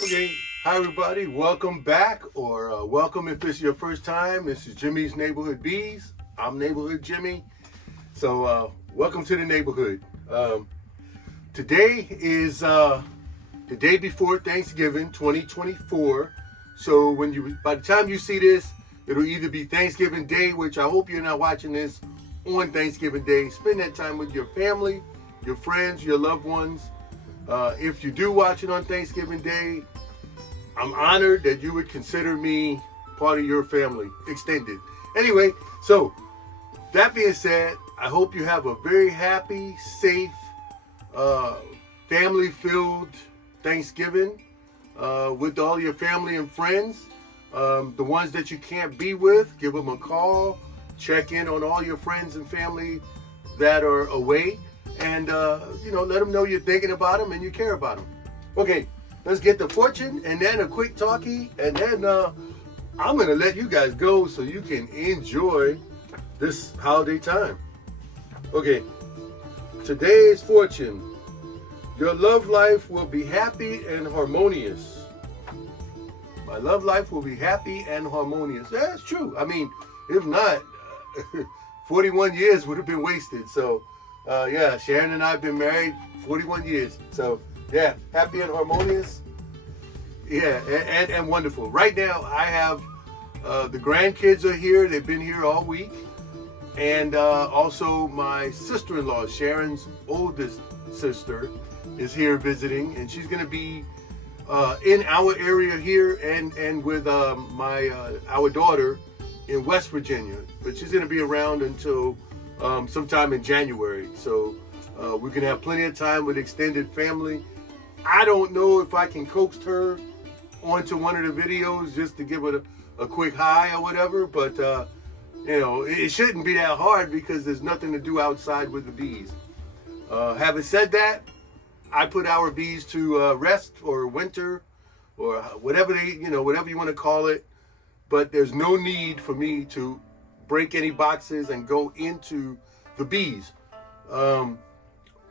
Okay, hi everybody. Welcome back, or welcome if it's your first time. This is Jimmy's Neighborhood Bees. I'm Neighborhood Jimmy. So, welcome to the neighborhood. Today is the day before Thanksgiving, 2024. So, by the time you see this, it'll either be Thanksgiving Day, which I hope you're not watching this on Thanksgiving Day. Spend that time with your family, your friends, your loved ones. If you do watch it on Thanksgiving Day, I'm honored that you would consider me part of your family, extended. Anyway, so that being said, I hope you have a very happy, safe, family-filled Thanksgiving with all your family and friends. The ones that you can't be with, give them a call, check in on all your friends and family that are away. And, let them know you're thinking about them and you care about them. Okay, let's get the fortune and then a quick talkie. And then I'm going to let you guys go so you can enjoy this holiday time. Okay, today's fortune. Your love life will be happy and harmonious. My love life will be happy and harmonious. That's true. I mean, if not, 41 years would have been wasted. So, Sharon and I have been married 41 years. So, yeah, happy and harmonious. Yeah, and wonderful. Right now, I have the grandkids are here. They've been here all week. And also my sister-in-law, Sharon's oldest sister, is here visiting. And she's going to be in our area here and with our daughter in West Virginia. But she's going to be around until sometime in January. So we're going to have plenty of time with extended family. I don't know if I can coax her onto one of the videos just to give it a quick hi or whatever. But, it shouldn't be that hard because there's nothing to do outside with the bees. Having said that, I put our bees to rest or winter or whatever whatever you want to call it. But there's no need for me to break any boxes and go into the bees.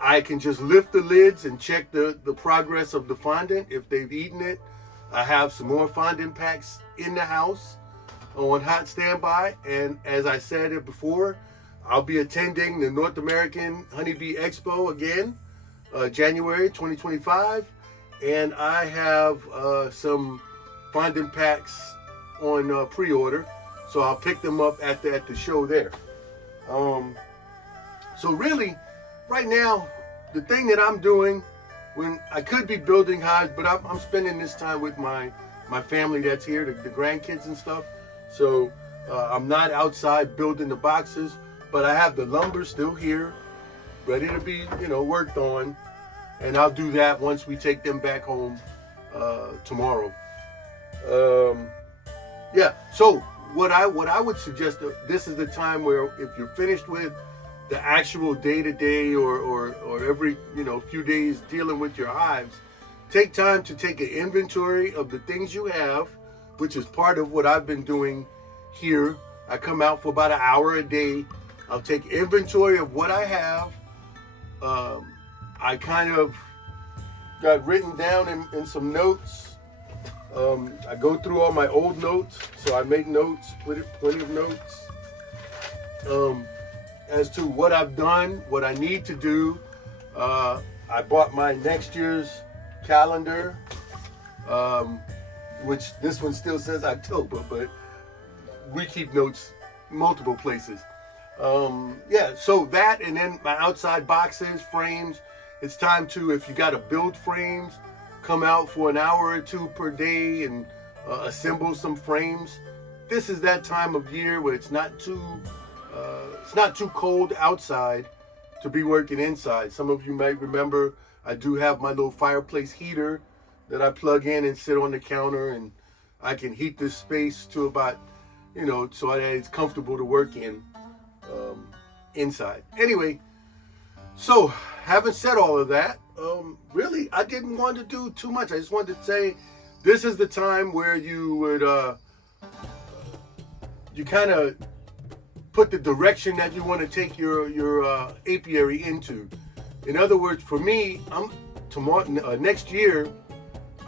I can just lift the lids and check the progress of the fondant if they've eaten it. I have some more fondant packs in the house on hot standby. And as I said it before, I'll be attending the North American Honeybee Expo again, January 2025. And I have some fondant packs on pre-order. So I'll pick them up at the show there. So really, right now, the thing that I'm doing, when I could be building hives, but I'm spending this time with my family that's here, the grandkids and stuff. So I'm not outside building the boxes, but I have the lumber still here, ready to be, worked on. And I'll do that once we take them back home tomorrow. So what I would suggest, this is the time where if you're finished with the actual day-to-day or every few days dealing with your hives, take time to take an inventory of the things you have, which is part of what I've been doing here. I come out for about an hour a day. I'll take inventory of what I have. I kind of got written down in some notes. I go through all my old notes, so I make notes, plenty of notes, as to what I've done, what I need to do. I bought my next year's calendar, which this one still says October, but we keep notes multiple places. So that, and then my outside boxes, frames. It's time to, if you got to build frames, come out for an hour or two per day and assemble some frames. This is that time of year where it's not too cold outside to be working inside. Some of you might remember I do have my little fireplace heater that I plug in and sit on the counter, and I can heat this space to about, so that it's comfortable to work in inside. Anyway, so having said all of that, really, I didn't want to do too much. I just wanted to say this is the time where you would you kind of put the direction that you want to take your apiary into. In other words, for me, next year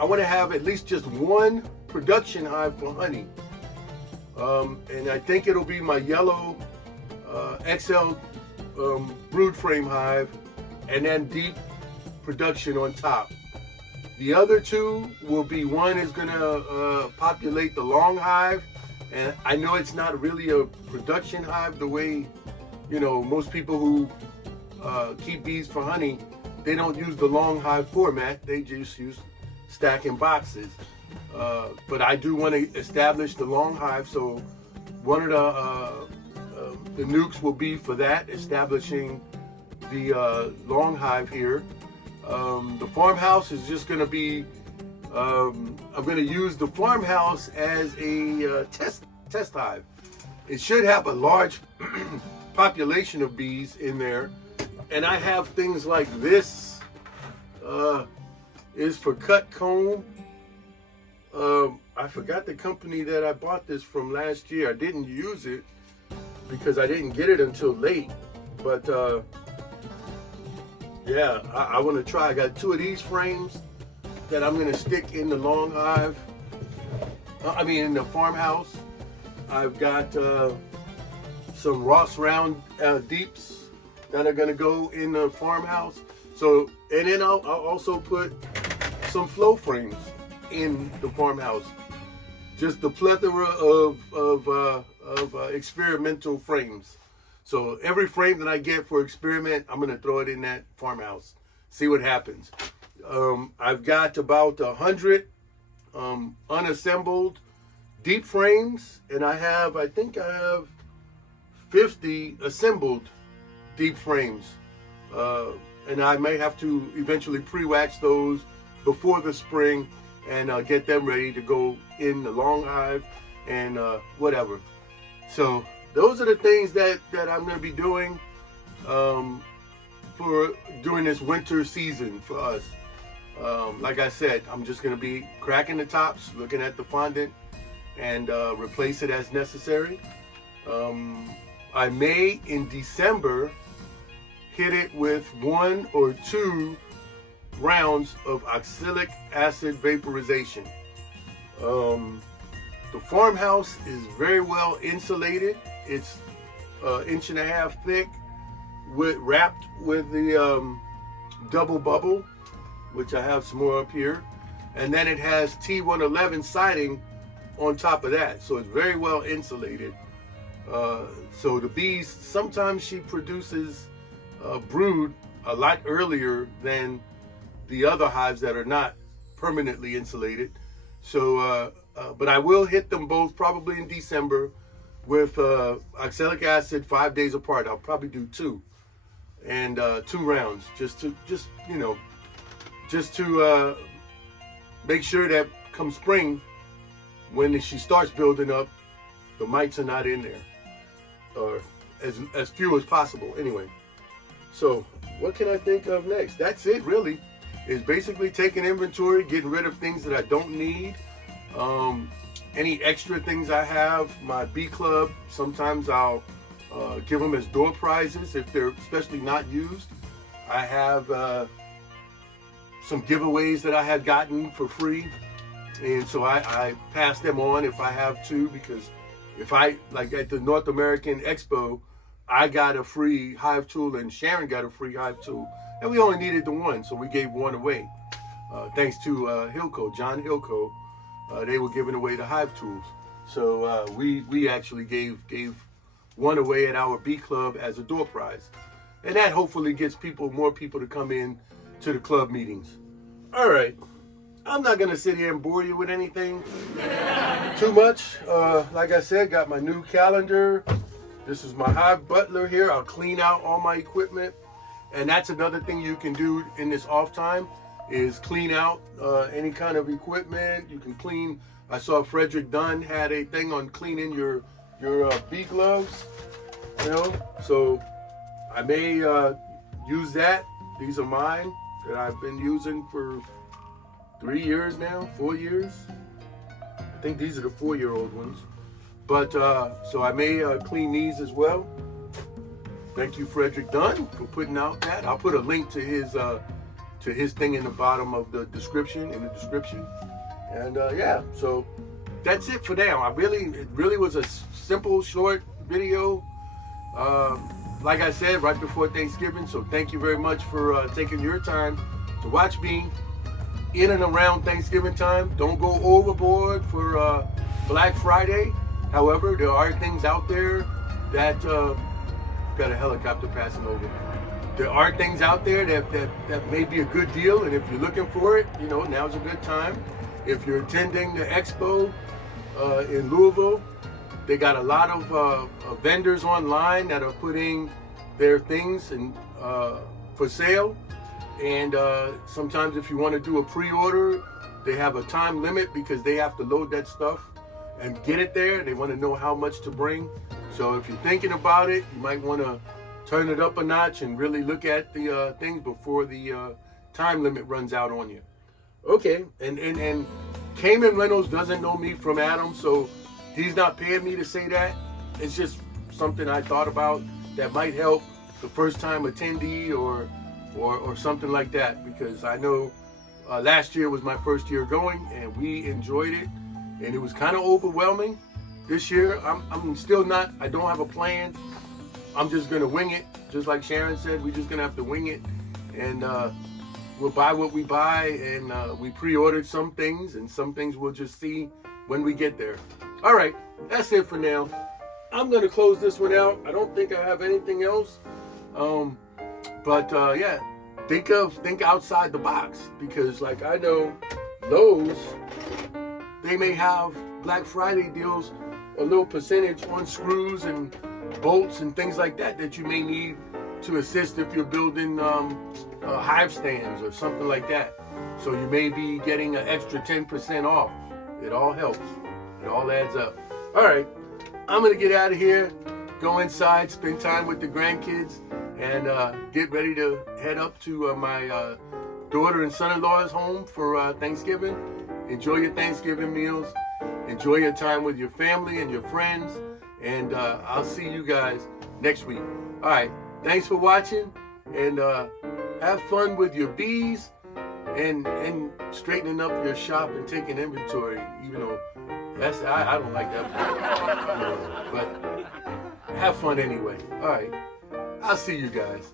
I want to have at least just one production hive for honey. And I think it'll be my yellow XL brood frame hive, and then deep production on top. The other two will be, one is gonna populate the long hive, and I know it's not really a production hive the way, you know, most people who keep bees for honey, they don't use the long hive format, they just use stacking boxes. But I do want to establish the long hive, so one of the nukes will be for that, establishing the long hive here. The farmhouse is just going to be, I'm going to use the farmhouse as a test hive. It should have a large population of bees in there. And I have things like this, is for cut comb. I forgot the company that I bought this from last year. I didn't use it because I didn't get it until late. But yeah, I want to try. I got 2 of these frames that I'm going to stick in the long hive. In the farmhouse. I've got some Ross round deeps that are going to go in the farmhouse. So, and then I'll also put some flow frames in the farmhouse. Just the plethora of experimental frames. So every frame that I get for experiment, I'm gonna throw it in that farmhouse. See what happens. I've got about 100 unassembled deep frames, and I think I have 50 assembled deep frames. And I may have to eventually pre-wax those before the spring and get them ready to go in the long hive and whatever. So those are the things that I'm going to be doing during this winter season for us. Like I said, I'm just going to be cracking the tops, looking at the fondant, and replace it as necessary. I may, in December, hit it with 1 or 2 rounds of oxalic acid vaporization. The farmhouse is very well insulated. It's 1.5 inches thick, wrapped with the double bubble, which I have some more up here. And then it has T111 siding on top of that. So it's very well insulated. So the bees, sometimes she produces brood a lot earlier than the other hives that are not permanently insulated. So, but I will hit them both probably in December with oxalic acid 5 days apart. I'll probably do 2 and 2 rounds just to make sure that come spring, when she starts building up, the mites are not in there, or as few as possible anyway. So what can I think of next? That's it really. Is basically taking inventory, getting rid of things that I don't need. Any extra things I have, my bee club, sometimes I'll give them as door prizes if they're especially not used. I have some giveaways that I had gotten for free, and so I pass them on if I have to, because if I, like at the North American Expo, I got a free hive tool and Sharon got a free hive tool, and we only needed the one, so we gave one away. Thanks to Hilco, John Hilco, they were giving away the hive tools. So we actually gave one away at our bee club as a door prize. And that hopefully gets more people to come in to the club meetings. All right, I'm not gonna sit here and bore you with anything too much. Like I said, got my new calendar. This is my Hive Butler here. I'll clean out all my equipment. And that's another thing you can do in this off time, is clean out any kind of equipment. You can clean. I saw Frederick Dunn had a thing on cleaning your bee gloves, you know. So I may use that. These are mine that I've been using for 3 years now, 4 years. I think these are the 4-year-old ones. But so I may clean these as well. Thank you, Frederick Dunn, for putting out that. I'll put a link to his to his thing in the bottom of the description, And yeah, so that's it for now. It really was a simple, short video. Like I said, right before Thanksgiving. So thank you very much for taking your time to watch me in and around Thanksgiving time. Don't go overboard for Black Friday. However, there are things out there that got a helicopter passing over. There are things out there that may be a good deal, and if you're looking for it, you know, now's a good time. If you're attending the Expo in Louisville, they got a lot of vendors online that are putting their things for sale. And sometimes if you want to do a pre-order, they have a time limit because they have to load that stuff and get it there. They want to know how much to bring. So if you're thinking about it, you might want to turn it up a notch and really look at the things before the time limit runs out on you. Okay, and Cayman Reynolds doesn't know me from Adam, so he's not paying me to say that. It's just something I thought about that might help the first time attendee or something like that, because I know last year was my first year going and we enjoyed it, and it was kind of overwhelming. This year I'm still not, I don't have a plan. I'm just gonna wing it, just like Sharon said. We're just gonna have to wing it, and we'll buy what we buy, and we pre-ordered some things, and some things we'll just see when we get there. All right, that's it for now. I'm gonna close this one out. I don't think I have anything else. Yeah, think outside the box, because like I know Lowe's, they may have Black Friday deals, a little percentage on screws and bolts and things like that you may need to assist if you're building hive stands or something like that. So you may be getting an extra 10% off. It all helps. It all adds up. All right, I'm gonna get out of here, go inside, spend time with the grandkids, and get ready to head up to my daughter and son-in-law's home for Thanksgiving. Enjoy your Thanksgiving meals. Enjoy your time with your family and your friends. And I'll see you guys next week. All right, thanks for watching, and have fun with your bees and straightening up your shop and taking inventory, even though I don't like that part. But have fun anyway. All right, I'll see you guys.